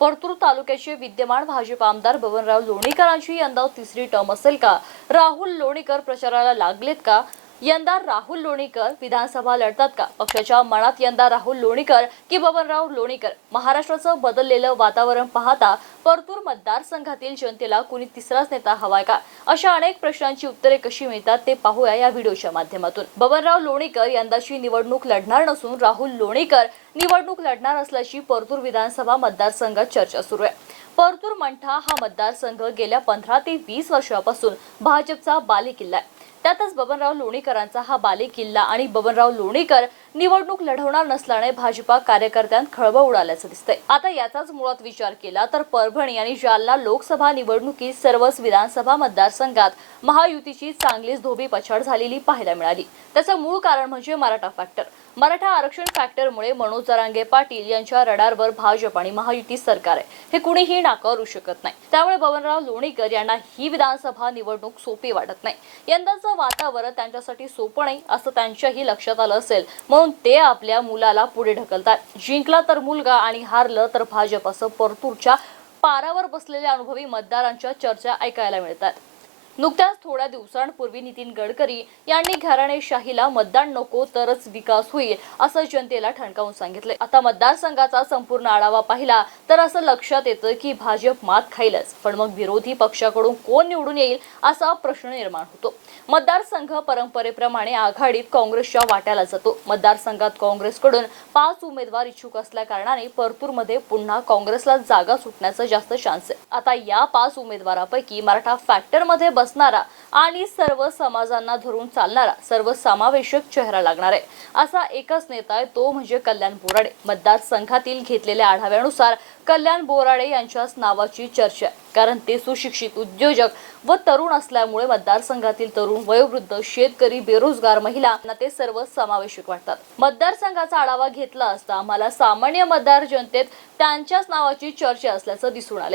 परतूर तालुक्याचे विद्यमान भाजप आमदार बबनराव लोणीकरांची यंदा तिसरी टर्म असेल का? राहुल लोणीकर प्रचाराला लागलेत का? यंदा राहुल लोणीकर विधानसभा लढतात का? पक्षाच्या मनात यंदा राहुल लोणीकर की बबनराव लोणीकर? महाराष्ट्राचं बदललेलं वातावरण पाहता परतूर मतदारसंघातील जनतेला कुणी तिसराच नेता हवाय का? अशा अनेक प्रश्नांची उत्तरे कशी मिळतात ते पाहूया या व्हिडिओच्या माध्यमातून. बबनराव लोणीकर यंदाची निवडणूक लढणार नसून राहुल लोणीकर निवडणूक लढणार असल्याची परतूर विधानसभा मतदारसंघात चर्चा सुरू आहे. परतूर मंठा हा मतदारसंघ गेल्या पंधरा ते वीस वर्षापासून भाजपचा बालेकिल्ला आहे. त्यातच बबनराव लोणीकरांचा हा बालेकिल्ला आणि बबनराव लोणीकर निवडणूक लढवणार नसल्याने भाजपा कार्यकर्त्यांत खळबळ उडाल्याचं दिसतंय. आता याचाच मुळात विचार केला तर परभणी आणि जालना लोकसभा निवडणुकीत सर्वच विधानसभा मतदारसंघात महायुतीची चांगलीच धोबी पछाड झालेली पाहायला मिळाली. त्याचं मूळ कारण म्हणजे मराठा फॅक्टर मराठा आरक्षण फॅक्टरमुळे मनोज जरांगे पाटील यांच्या रडारवर भाजप आणि महायुती सरकार आहे. हे कुणीही नाकारू शकत नाही. त्यामुळे बबनराव लोणीकर यांना ही विधानसभा निवडणूक सोपी वाटत नाही. यंदाचं वातावरण त्यांच्यासाठी सोपं नाही असं त्यांच्याही लक्षात आलं असेल. म्हणून ते आपल्या मुलाला पुढे ढकलतात. जिंकला तर मुलगा आणि हारलं तर भाजप असं परतूरच्या पारावर बसलेल्या अनुभवी मतदारांच्या चर्चा ऐकायला मिळतात. नुकत्याच थोड्या दिवसांपूर्वी नितीन गडकरी यांनी घराणेशाहीला मतदान नको तरच विकास होईल असं जनतेला ठणकावून सांगितले आता मतदारसंघाचा संपूर्ण आढावा पाहिला तर असं लक्षात येतं की भाजप मात खाईलच. पण मग विरोधी पक्षाकडून कोण निवडून येईल असा प्रश्न निर्माण होतो. मतदारसंघ परंपरेप्रमाणे आघाडीत काँग्रेसच्या वाट्याला जातो. मतदारसंघात काँग्रेसकडून पाच उमेदवार इच्छुक असल्या कारणाने परतूरमध्ये पुन्हा काँग्रेसला जागा सुटण्याचा जास्त चान्स आहे. आता या पाच उमेदवारापैकी मराठा फॅक्टरमध्ये बस असणारा आणि सर्व समाजांना धरून चालणारा सर्व समावेशक चेहरा लागणार आहे. असा एकच नेता आहे तो म्हणजे कल्याण बोराडे. मतदारसंघातील घेतलेल्या आढाव्यानुसार कल्याण बोराडे यांच्याच नावाची चर्चा आहे. कारण ते सुशिक्षित उद्योजक व तरुण असल्यामुळे मतदारसंघातील तरुण वयोवृद्ध शेतकरी बेरोजगार महिलांना ते सर्व समावेशक वाटतात. मतदारसंघाचा आढावा घेतला असता आम्हाला सामान्य मतदार जनतेत त्यांच्याच नावाची चर्चा असल्याचं दिसून आले.